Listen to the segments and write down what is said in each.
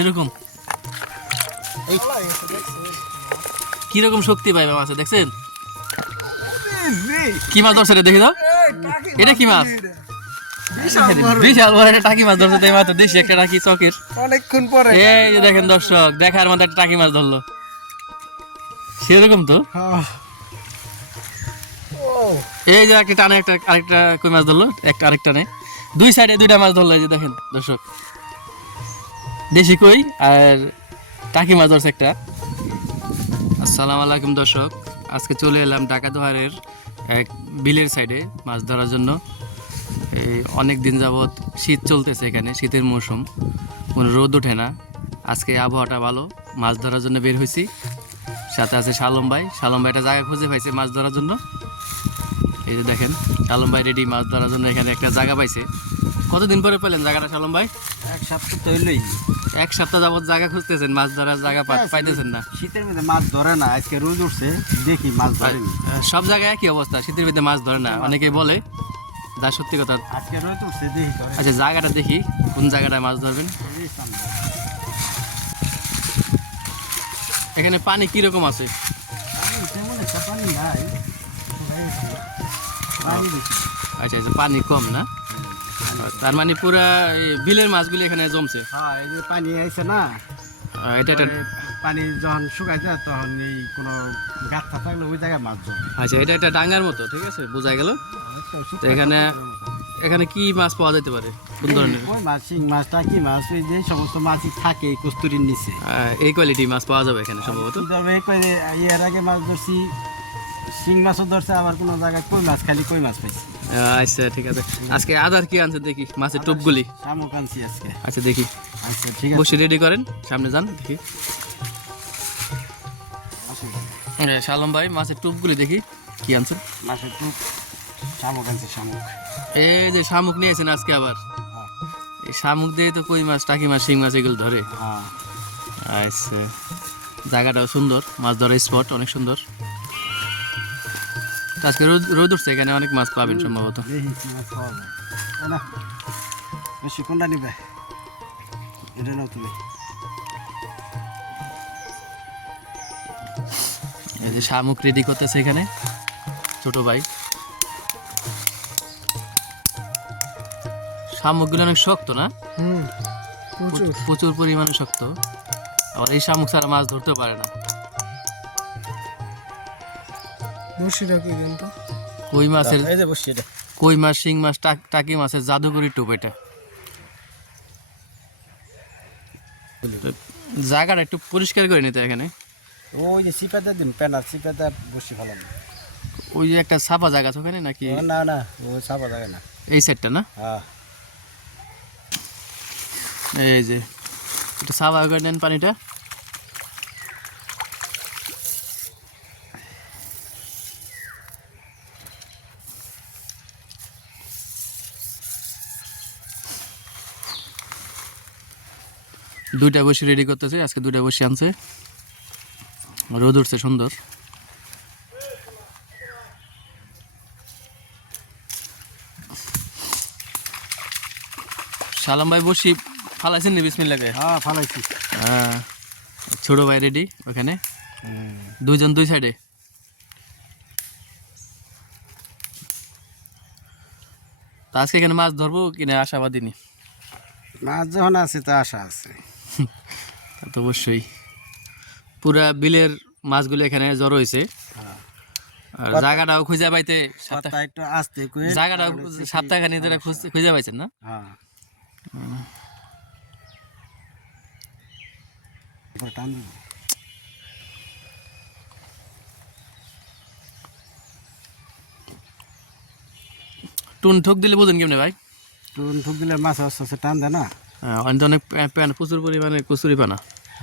এরকম কিরকম শক্তি পাইবে মাছে দেখছেন? কি মাছ ধরছে রে দেখি দাও, এটা কি মাছ? বিশাল বড় একটা টাকি মাছ ধরছে তাই মাত্র, দেশি একটা টাকি চকের। অনেকক্ষণ পরে এই যে দেখেন দর্শক, দেখার মতো একটা টাকি মাছ ধরলো, সেরকম তো। এই যে একটা টানে একটা আরেকটা কই মাছ ধরলো, একটা আরেকটা টানে, দুই সাইডে দুইটা মাছ ধরলো। এই যে দেখেন দর্শক, দেশি কই আর টাকি মাছ ধরছে একটা। আসসালামু আলাইকুম দর্শক, আজকে চলে এলাম ঢাকা দোহারের এক বিলের সাইডে মাছ ধরার জন্য। এই অনেক দিন যাবৎ শীত চলতেছে, এখানে শীতের মৌসুম, কোনো রোদ ওঠে না। আজকে আবহাওয়াটা ভালো, মাছ ধরার জন্য বের হয়েছি। সাথে আছে শালম ভাই একটা জায়গা খুঁজে পাইছে মাছ ধরার জন্য। এই যে দেখেন শালম ভাই রেডি মাছ ধরার জন্য, এখানে একটা জায়গা পাইছে। কতদিন পরে পেলেন জায়গাটা শালম ভাই? এক সপ্তাহ তো হইলই। এক সপ্তাহ যাবৎ জায়গা খুঁজতেছেন, মাছ ধরার জায়গা পাইতেছেন না। শীতের মধ্যে মাছ ধরে না, আজকে রোদ উঠছে দেখি মাছ ধরেনি। সব জায়গায় একই অবস্থা, শীতের ভিতরে মাছ ধরে না, অনেকেই বলে, যা সত্যি কথা। আজকে রোদ উঠছে দেখি ধরে। আচ্ছা জায়গাটা দেখি, কোন জায়গাটায় মাছ ধরবেন। এখানে পানি কিরকম আছে? তেমন একটা পানি নাই, পানি বেশি। আচ্ছা আচ্ছা, পানি কম না, তার মানে পুরা এই বিলের মাছগুলি এখানে জমছে। হ্যাঁ, এই যে পানি আইছে না, এটা একটা পানি যখন শুকাই যায় তখন এই কোনো গাছটা থাকলে ওই জায়গায় মাছ ধরে। আচ্ছা, এটা একটা ডাঙ্গার মতো, ঠিক আছে, বোঝা গেল। তো এখানে এখানে কি মাছ পাওয়া যেতে পারে, কোন ধরনের? ওই মাছ, শিং মাছ, টাকি মাছ, ওই যে সমস্ত মাছই থাকে এই কস্তুরীর নিচে। এই কোয়ালিটি মাছ পাওয়া যাবে এখানে সম্ভবত। তবে এর আগে মাছ ধরছি, শিং মাছও ধরছে, আবার কোনো জায়গায় কই মাছ, খালি কই মাছ পাইছি। আচ্ছা ঠিক আছে, আজকে আদার কি আনছে দেখি, মাছের টোপগুলি। শামুক আনছি আজকে। আচ্ছা দেখি, আচ্ছা ঠিক আছে, বসে রেডি করেন, সামনে যান দেখি। শালম ভাই মাছের টোপগুলি দেখি কি আনছেন। মাছের টুক শামুক আনছি, শামুক। এই যে শামুক নিয়েছেন আজকে আবার, এই শামুক দিয়ে তো কই মাছ, টাকি মাছ, শিং মাছ এগুলো ধরে। হ্যাঁ, আচ্ছা, জায়গাটাও সুন্দর, মাছ ধরার স্পট অনেক সুন্দর। তো আজকে রোদ উঠছে, এখানে অনেক মাছ পাবেন সম্ভবত। দেখি কি মাছ পাওয়া যায়। তাই না, বেশি কোনটা নিবে? এটা নাও তুমি। এই যে শামুক রেডি করতেছে এখানে ছোট ভাই। শামুকগুলো অনেক শক্ত না? প্রচুর পরিমাণে শক্ত। আবার এই শামুক ছাড়া মাছ ধরতে পারে না। কই মাছের, এই যে বসছি এটা। কই মাছ, শিং মাছ, টাকি মাছের জাদুকরি টোপ এটা। জায়গাটা একটু পরিষ্কার করে নিতে এখানে। ওই যে সিপাতে দিন, পেনার সিপাতে বসি ভালো না। ওই যে একটা ছাপা জায়গা আছে ওখানে নাকি? না না, ও সাপা জায়গা না। এই সাইডটা না? হ্যাঁ, এই যে একটু ছাপা করে নেন পানিটা। দুইটা বসে রেডি করতেছে, আজকে দুইটা বসে আনছে, রোদ উঠছে সুন্দর। সালাম ভাই বসি ফালাইছেন নি বিসমিল্লাহ? হ্যাঁ ফালাইছি। হ্যাঁ, ছোট ভাই রেডি ওখানে, দুইজন দুই সাইডে। তা আজকে এখানে মাছ ধরবো কিনা আশাবাদী নি? মাছ যখন আছে তা আশা আছে। তা তো অবশ্যই, পুরা বিলের মাছগুলো এখানে জড়ো হয়েছে। আর জায়গাটাও খুঁজে পাইতে কথা একটু আস্তে কই, জায়গাটাও সপ্তাহখানি ধরে খুঁজে পাইছেন না? হ্যাঁ, এবার টান দিব। টুন ঠোক দিলে বোঝেন কেমনে ভাই? টুন ঠুক দিলে মাছ আস্তে আস্তে টান দেয় না। অনেক অনেক প্রচুর পরিমাণে কচুরি পানা।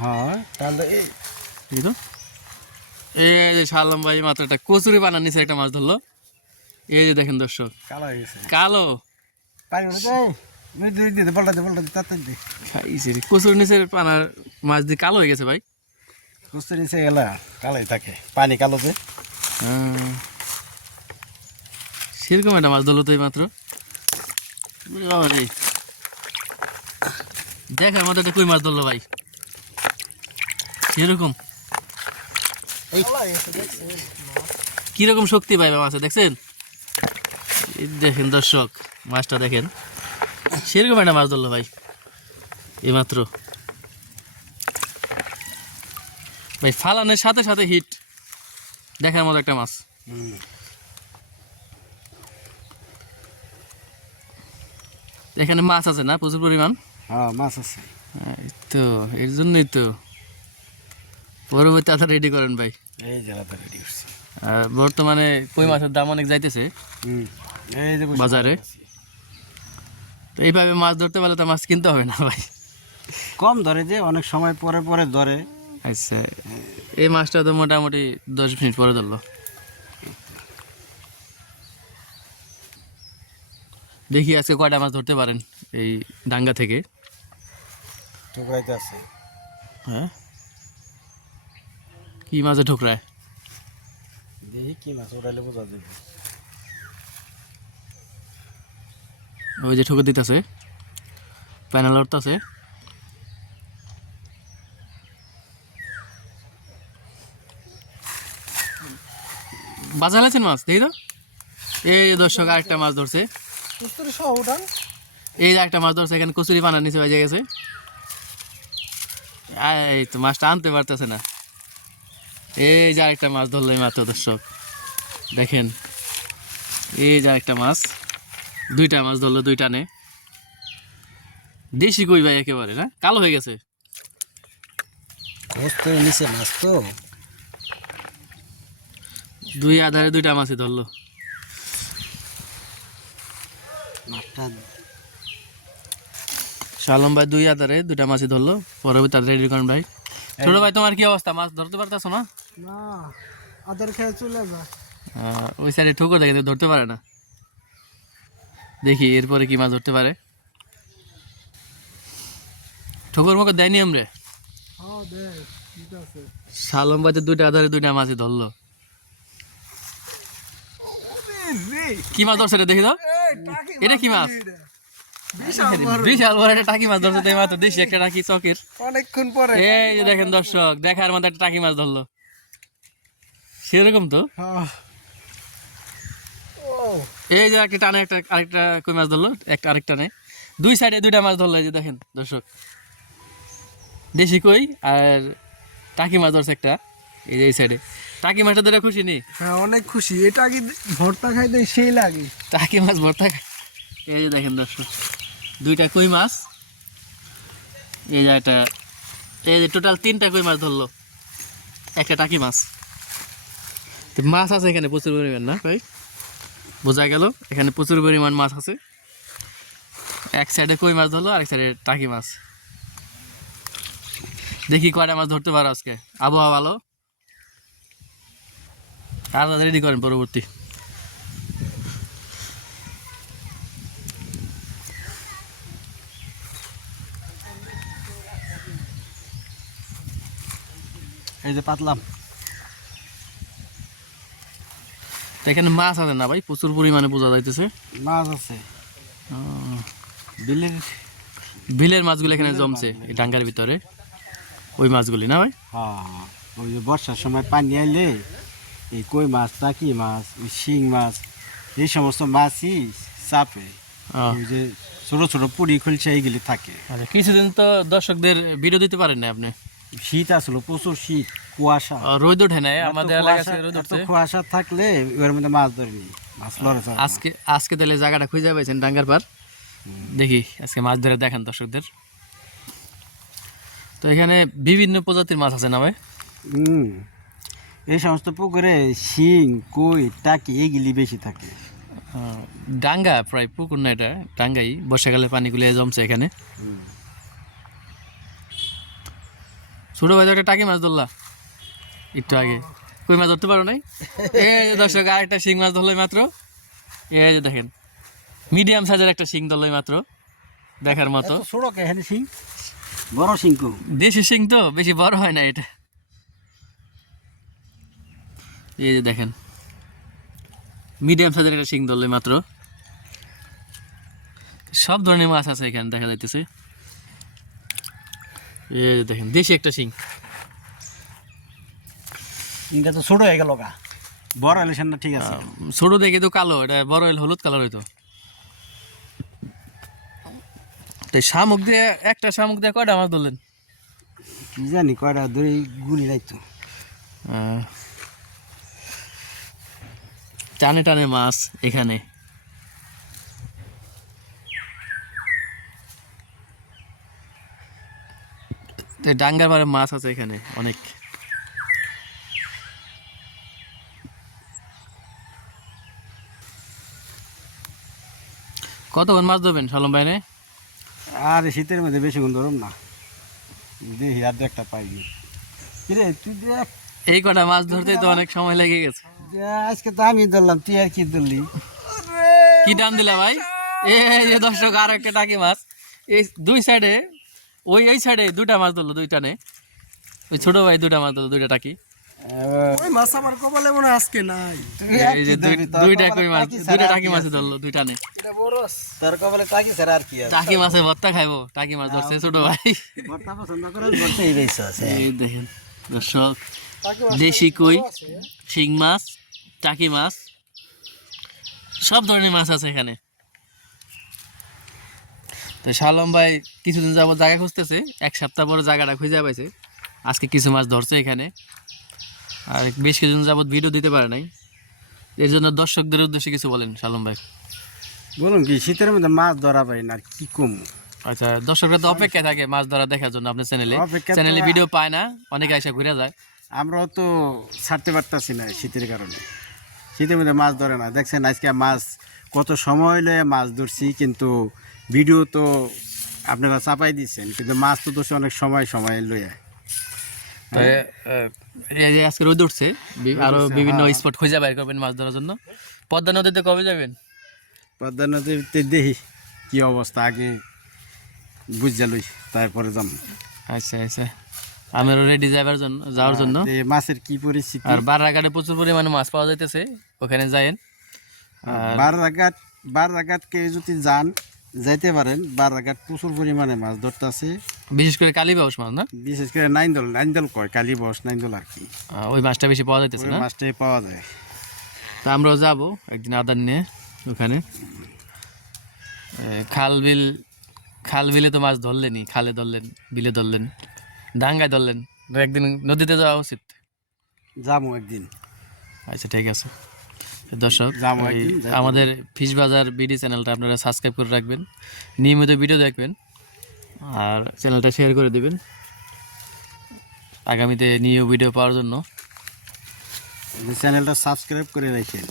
হ্যাঁ, টান দেয়। ঠিক তো, এই যে শালম ভাই মাত্র একটা কচুরি পানার নিচে একটা মাছ ধরলো। এই যে দেখেন দর্শক, কালো হয়ে গেছে। কালো পানি উঠে দে, পাল্টা দে তাড়াতাড়ি দে। খাইছে রে, কচুরির নিচের পানার মাছ দিয়ে কালো হয়ে গেছে ভাই। কুস্তি নিচে গেলা কালোই থাকে, পানি কালোতে। সেরকম একটা মাছ ধরলো তো এই মাত্র। দেখার মতো একটা কই মাছ ধরলো ভাই, এরকম কিরকম শক্তি পাইবে মাছে, দেখছেন? এই দেখেন দর্শক, মাছটা দেখেন, সেরকম একটা মাছ ধরলো ভাই এইমাত্র। ভাই ফালানোর সাথে সাথে হিট, দেখার মতো একটা মাছ। এখানে মাছ আছে না প্রচুর পরিমাণ? হ্যাঁ মাছ আছে। এই তো এর জন্যই তো পরবর্তী আধা রেডি করেন ভাই। এই জায়গাটা রেডি করছি। আর বর্তমানে কই মাছের দাম অনেক যাইতেছে এই যে বাজারে, তো এইভাবে মাছ ধরতে পারলে তো মাছ কিনতে হবে না ভাই। কম ধরে, যে অনেক সময় পরে পরে ধরে। আচ্ছা, এই মাছটা তো মোটামুটি 10 মিনিট পরে ধরলো। দেখি আজকে কয়টা মাছ ধরতে পারেন এই ডাঙ্গা থেকে। টুকরাইতে আছে। হ্যাঁ, কি মাছে ঠোকরায়? দেখি কি মাছ ওড়াইলে বোঝা যাবে। ওই যে ঠোকে দিতেছে, প্যানেল উঠতেছে। বাজালেছেন মাছ, দেখি তো। এই যে দর্শক আরেকটা মাছ ধরছে, এই যে একটা মাছ ধরছে, এখানে কচুরি পানার নিচে হয়ে গেছে। এই তো মাছটা আনতে পারতেছে না। এই যে আরেকটা মাছ ধরলো এই মাত্র দর্শক, দেখেন। এই যে আরেকটা মাছ, দুইটা মাছ ধরলো, দুইটা নে। দেশি কই ভাই একেবারে, না কালো হয়ে গেছে। নিচে মাছ তো, দুই আধারে দুইটা মাছই ধরলো। মাছটা শালম ভাই দুই আধারে দুইটা মাছই ধরলো। পরবর্তী রেডি করেন ভাই। ছোট ভাই তোমার কি অবস্থা, মাছ ধরতে পারতেছো না? না, আদার খেয়ে চলে যা। ওই সাইডে ঠুকো দেখে ধরতে পারে না। দেখি এরপরে কি মাছ ধরতে পারে। ঠোকর মুখে দেয়নি আমরা। শালম ভাই তো দুইটা আধারে দুইটা মাছই ধরলো। কি মাছ ধরছে রে, দেখি তো। এটা কি মাছ? বিশাল বড় একটা টাকি মাছ ধরছে তো এই মাত্র, দেশি একটা টাকি চকের। অনেকক্ষণ পরে এই যে দেখেন দর্শক, দেখার মধ্যে একটা টাকি মাছ ধরলো, সেরকম তো। এই যে একটা টানে একটা আরেকটা কই মাছ ধরলো, একটা আরেকটা নেই, দুই সাইডে দুইটা মাছ ধরলো। এই যে দেখেন দর্শক, দেশি কই আর টাকি মাছ ধরছে একটা। এই যে এই সাইডে টাকি মাছটা ধরে খুশি নি? হ্যাঁ অনেক খুশি। এটা কি ভর্তা খাইতে সেই লাগে। টাকি মাছ ভর্তা খায়। এই যে দেখেন দর্শক, দুইটা কই মাছ। এই যে একটা, এই যে টোটাল 3টা কই মাছ ধরলো, একটা টাকি মাছ। তো মাছ আছে এখানে প্রচুর পরিমাণ, না ভাই? বোঝা গেল এখানে প্রচুর পরিমাণ মাছ আছে। এক সাইডে কই মাছ ধরলো, আরেক সাইডে টাকি মাছ। দেখি কয়টা মাছ ধরতে পারো আজকে, আবহাওয়া ভালো। আর রেডি করেন পরবর্তী। এই যে পাতলাম। তো এখানে মাছ আছে না ভাই, প্রচুর পরিমাণে বোঝা যাইতেছে। মাছ আছে। বিলের বিলের মাছগুলো এখানে জমছে এই ডাঙ্গার ভিতরে, ওই মাছগুলি না ভাই? হ্যাঁ, ওই যে বর্ষার সময় পানি আইলে এই কই মাছ, টাকি মাছ, ওই শিং মাছ, এই সমস্ত মাছই চাপে। ওই যে ছোট ছোট পুরি খুলছে এইগুলি থাকে। আচ্ছা, কিছুদিন তো দর্শকদের ভিডিও দিতে পারেন না আপনি। শীত আসলো, প্রচুর শীত, কুয়াশা, রোদ ওঠে না আমাদের এলাকায়, রোদ উঠছে। কুয়াশা থাকলে ওর মধ্যে মাছ ধরিনি, মাছ লড়ে। আজকে আজকে তাহলে জায়গাটা খুঁজে পাইছেন ডাঙ্গার পার। দেখি আজকে মাছ ধরে দেখান দর্শকদের। তো এখানে বিভিন্ন প্রজাতির মাছ আছে না ভাই? এই সমস্ত পুকুরে শিং, কই, টাকি এইগুলি বেশি থাকে। ডাঙ্গা প্রায় পুকুর না, এটা ডাঙ্গাই। বর্ষাকালে পানিগুলো জমছে এখানে। ছোট ভাই একটা টাকি মাছ ধরলা একটু আগে, কই মাছ ধরতে পারো নাই? এই যে দর্শক আরেকটা শিং মাছ ধরলো মাত্র। এই যে দেখেন, মিডিয়াম সাইজের একটা শিং ধরলো মাত্র, দেখার মতো। ছোট এখানে শিং, বড় শিং কো, দেশি শিং তো বেশি বড় হয় না এটা। এই যে দেখেন, মিডিয়াম সাইজের একটা শিং ধরলো মাত্র। সব ধরনের মাছ আছে এখানে দেখা যাইতেছে। এই যে দেখেন দেশি একটা শিং। এটা তো ছোট হয়ে গেল গা। বড় ইলিশটা ঠিক আছে। ছোট দেখে তো কালো, এটা বড় হলে হলুদ কালার হইতো। তো এই শামুক দিয়ে, একটা শামুক দিয়ে কয়টা মাছ ধরলেন? কি জানি কয়টা ধরে গুলি রাখতো। টানে টানে মাছ এখানে। তো ডাঙ্গার পারে মাছ আছে এখানে অনেক। কতক্ষণ মাছ ধরবেন সালম ভাইনে? আর শীতের মধ্যে বেশিক্ষণ ধরুন না, দেখি আর একটা পাইনি। কিরে তুই দেখ, এই কটা মাছ ধরতে তো অনেক সময় লেগে গেছে। আজকে তো আমি ধরলাম, তুই আর কি ধরলি? কি দাম দিলা ভাই? এই যে দর্শক, আর একটা টাকি মাছ। এই দুই সাইডে, এই সাইডে দুটা মাছ ধরলো, দুইটা নে। ওই ছোট ভাই দুটা মাছ ধরলো, দুইটা টাকি। ওই মাছ আমার কপালে মনে হয় আজকে নাই। এই যে দুইটা কই মাছ, দুইটা টাকি মাছ ধরলো, দুইটা নে। এটা বড় তোর কপালে টাকি ছাড়া আর কি আছে? টাকি মাছে ভর্তা খাইবো, টাকি মাছ ধরছে ছোট ভাই। ভর্তা পছন্দ করে ভর্তাই রয়েছে। এই দেখেন দর্শক, দেশি কই, শিং মাছ, টাকি মাছ, সব ধরনের মাছ আছে এখানে। তো শালম ভাই কিছুদিন যাবত জায়গা খুঁজতেছে, এক সপ্তাহ পরে জায়গাটা খুঁজে পাইছে। আজকে কিছু মাছ ধরছে এখানে, আর বেশ কিছুদিন যাবত ভিডিও দিতে পারে নাই। এর জন্য দর্শকদের উদ্দেশ্যে কিছু বলেন শালম ভাই। বলুন কি, শীতের মধ্যে মাছ ধরা পাই না, আর কি কম। আচ্ছা, দর্শকরা তো অপেক্ষায় থাকে মাছ ধরা দেখার জন্য আপনার চ্যানেলে। অপেক্ষা তো- চ্যানেলে ভিডিও পায় না, অনেকে এসে ঘুরে যায়। আমরাও তো ছাড়তে পারতাছি না শীতের কারণে। শীতের মধ্যে মাছ ধরে না, দেখছেন আজকে মাছ কত সময় লয়ে মাছ ধরছি, কিন্তু ভিডিও তো আপনারা চাপাই দিচ্ছেন, কিন্তু মাছ তো ধরছে অনেক সময় লয়ে। তো এই যে আজকে রোদ উঠছে, আরো বিভিন্ন স্পট খুঁজে বের করবেন মাছ ধরার জন্য। পদ্মা নদীতে কবে যাবেন? পদ্মা নদীতে দেখি কি অবস্থা, আগে বুঝা লই তারপরে যাম। আচ্ছা আচ্ছা, আমিও রেডি যাওয়ার জন্য। মাছের কি পরিস্থিতি? আর বারাঘাটে প্রচুর পরিমাণে মাছ পাওয়া যাইতেছে, ওখানে যায়েন। বাররাঘাটকে যদি যাইতে পারেন, বাররাঘাট প্রচুর পরিমাণে মাছ ধরতেছে, বিশেষ করে কালীবাউস মাছ না? বিশেষ করে নাইন্দল কয়, কালীবাউস নাইন্দল আর কি, ওই মাছটা বেশি পাওয়া যাইতেছে ওই না? মাছটাই পাওয়া যায়। তা আমরাও যাবো একদিন আদার নিয়ে ওখানে। খাল বিলে তো মাছ ধরলেনই, খালে ধরলেন, বিলে ধরলেন, ডাঙ্গায় ধরলেন, তো একদিন নদীতে যাওয়া উচিত। যাবো একদিন। আচ্ছা ঠিক আছে দর্শক, যাবো এই একদিন, যাবো। আমাদের ফিশ বাজার বিডি চ্যানেলটা আপনারা সাবস্ক্রাইব করে রাখবেন, নিয়মিত ভিডিও দেখবেন, আর চ্যানেলটা শেয়ার করে দেবেন আগামীতে নিউ ভিডিও পাওয়ার জন্য। চ্যানেলটা সাবস্ক্রাইব করে রাখেন।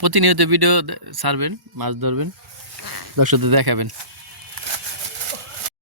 প্রতিনিয়ত ভিডিও ছাড়বেন, মাছ ধরবেন, দর্শকদের দেখাবেন।